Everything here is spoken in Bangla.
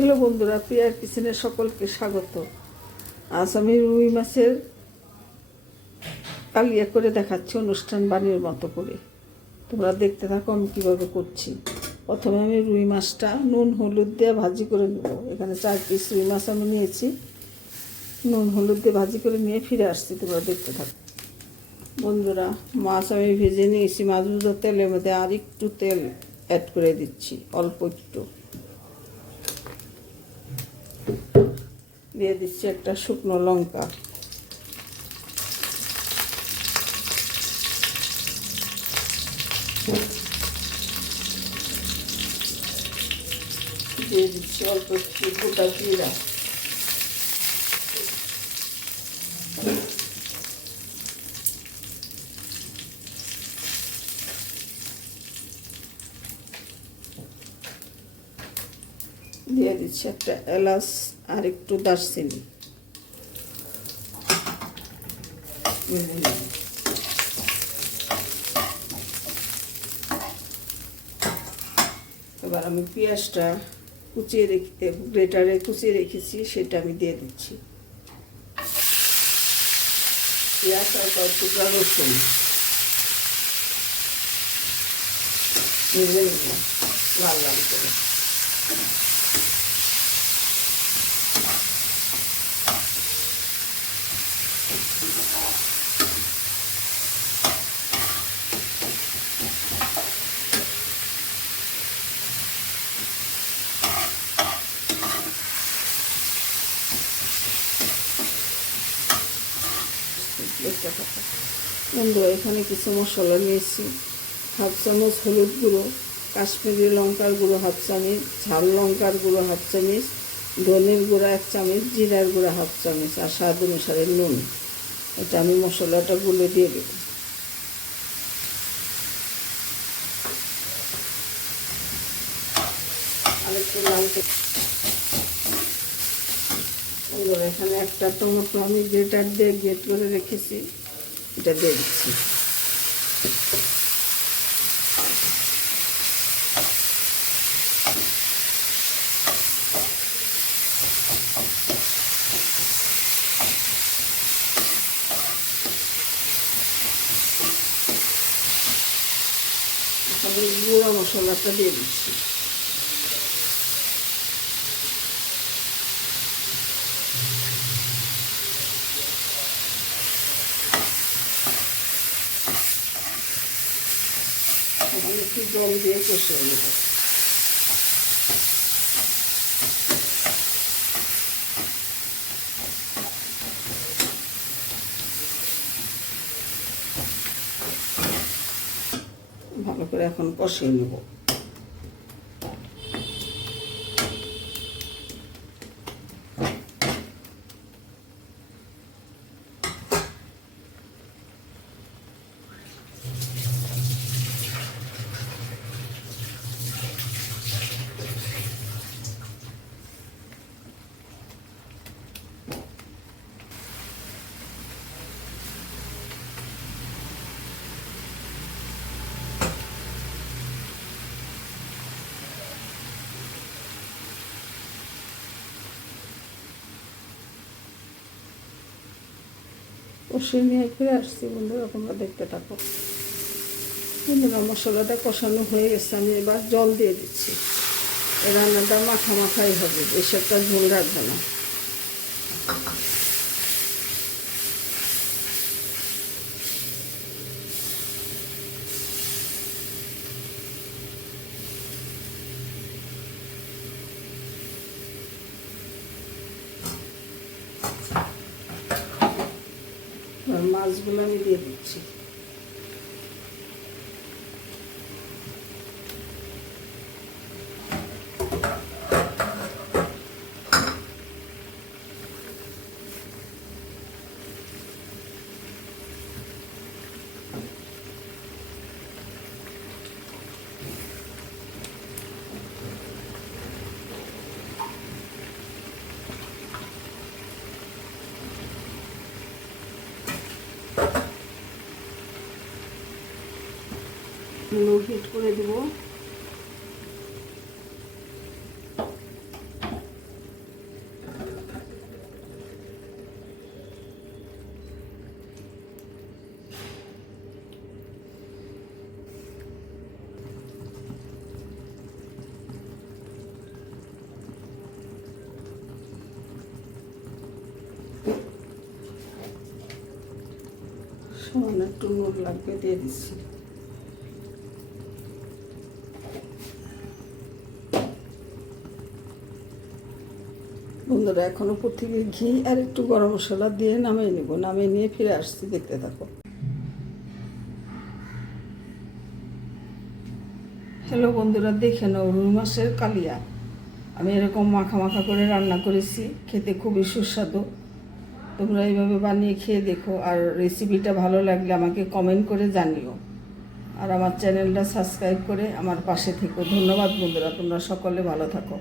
হ্যালো বন্ধুরা, প্রিয়ার কিচেনে সকলকে স্বাগত। আজ আমি রুই মাছের কালিয়া করে দেখাচ্ছি অনুষ্ঠান বাড়ির মতো করে। তোমরা দেখতে থাকো আমি কীভাবে করছি। প্রথমে আমি রুই মাছটা নুন হলুদ দিয়ে ভাজি করে নেব। এখানে 4 পিস রুই মাছ আমি নিয়েছি। নুন হলুদ দিয়ে ভাজি করে নিয়ে ফিরে আসছি, তোমরা দেখতে থাকো। বন্ধুরা, মাছ আমি ভেজে নিয়েছি। মাছ ভাজার তেলের মধ্যে আর একটু তেল অ্যাড করে দিচ্ছি, অল্প একটু দিয়ে দিচ্ছি একটা শুকনো লঙ্কা, দিয়ে দিচ্ছি অল্প একটু গোটা জিরা, দিয়ে দিচ্ছি একটা এলাচ আর একটু দারচিনি। এবার আমি পেঁয়াজটা গ্রেটারে কুচিয়ে রেখেছি, সেটা আমি দিয়ে দিচ্ছি। পেঁয়াজ আর কয়েক টুকরা রসুন ভেজে নেব লাল লাল করে। বন্ধুরা, এখানে কিছু মশলা নিয়েছি। 1/2 চামচ হলুদ গুঁড়ো, কাশ্মীরি লঙ্কার গুঁড়ো 1/2 চামচ, ঝাল লঙ্কার গুঁড়ো 1/2 চামচ, ধনের গুঁড়া 1 চামচ, জিরার গুঁড়া 1/2 চামচ আর স্বাদ অনুসারে নুন। এটা আমি মশলাটা গুলে দিয়ে দেব। আরেকটু লাল বন্ধুরা, এখানে একটা টমেটো আমি গ্রেটার দিয়ে গ্রেট করে রেখেছি, এটা দিয়ে দিচ্ছি। আমি গুঁড়া মশলাটা দিয়ে দিচ্ছি। আমি একটু জল দিয়ে কষিয়ে নেব। ভালো করে এখন কষিয়ে নেব। কষিয়ে নিয়ে ফিরে আসছি। বন্ধুরা, তোমরা দেখতে থাকো। বন্ধুরা, মশলাটা কষানো হয়ে গেছে। আমি এবার জল দিয়ে দিচ্ছি। এই রান্নাটা মাখা মাখাই হবে, বেশি একটা ঝোল রাখবে না। মাছগুলো আমি দিয়ে দিচ্ছি। লো হিট করে দেব। সামান্য একটু নুন লাগবে, দিয়ে দিচ্ছি। বন্ধুরা এখন উপর থেকে ঘি আর একটু গরম মশলা দিয়ে নামিয়ে নেব, নামিয়ে নিয়ে ফিরে আসছি, দেখতে থাকো। হ্যালো বন্ধুরা, দেখে নাও রুই মাছের কালিয়া। আমি এরকম মাখা মাখা করে রান্না করেছি, খেতে খুবই সুস্বাদু। তোমরা এইভাবে বানিয়ে খেয়ে দেখো, আর রেসিপিটা ভালো লাগলে আমাকে কমেন্ট করে জানিও, আর আমার চ্যানেলটা সাবস্ক্রাইব করে আমার পাশে থেকো। ধন্যবাদ বন্ধুরা, তোমরা সকলে ভালো থাকো।